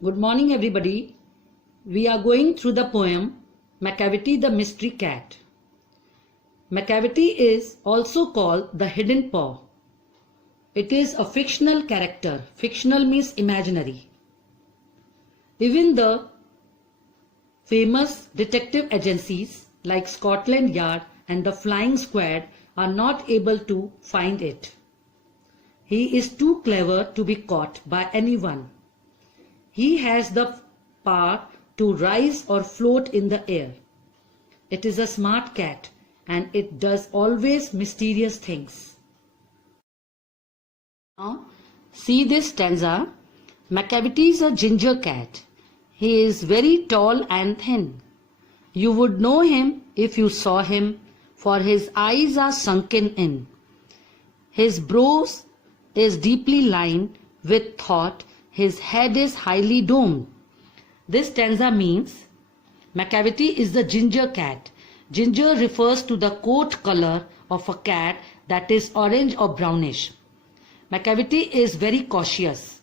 Good morning, everybody. We are going through the poem Macavity the Mystery Cat. Macavity is also called the Hidden Paw. It is a fictional character. Fictional means imaginary. Even the famous detective agencies like Scotland Yard and the Flying Squad are not able to find it. He is too clever to be caught by anyone. He has the power to rise or float in the air. It is a smart cat and it does always mysterious things. Now, see this stanza. Macavity is a ginger cat. He is very tall and thin. You would know him if you saw him, for his eyes are sunken in. His brows is deeply lined with thought. His head is highly domed. This stanza means Macavity is the ginger cat. Ginger refers to the coat color of a cat that is orange or brownish. Macavity is very cautious.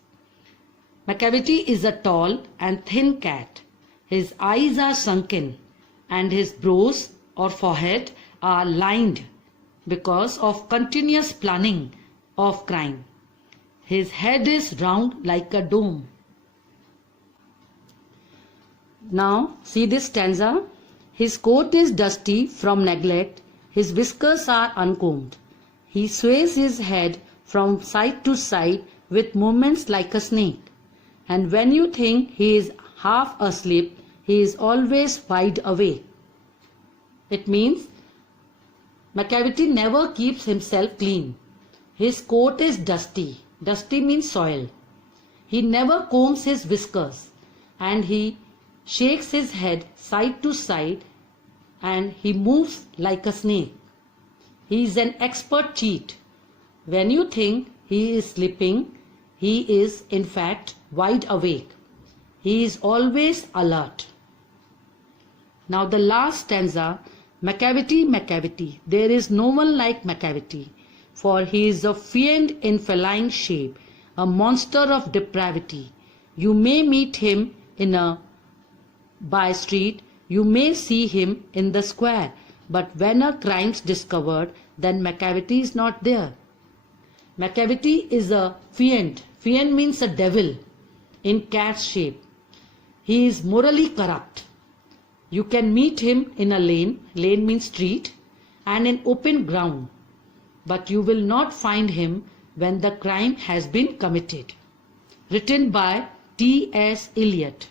Macavity is a tall and thin cat. His eyes are sunken and his brows or forehead are lined because of continuous planning of crime. His head is round like a dome. Now see this stanza. His coat is dusty from neglect. His whiskers are uncombed. He sways his head from side to side with movements like a snake. And when you think he is half asleep, he is always wide awake. It means Macavity never keeps himself clean. His coat is dusty. Dusty means soil. He never combs his whiskers and he shakes his head side to side and he moves like a snake. He is an expert cheat. When you think he is sleeping, he is in fact wide awake. He is always alert. Now the last stanza, Macavity, Macavity, there is no one like Macavity. For he is a fiend in feline shape, a monster of depravity. You may meet him in a by street, you may see him in the square, but when a crime's discovered, then Macavity is not there. Macavity is a fiend. Fiend means a devil in cat's shape. He is morally corrupt. You can meet him in a lane, lane means street, and in open ground. But you will not find him when the crime has been committed. Written by T.S. Eliot.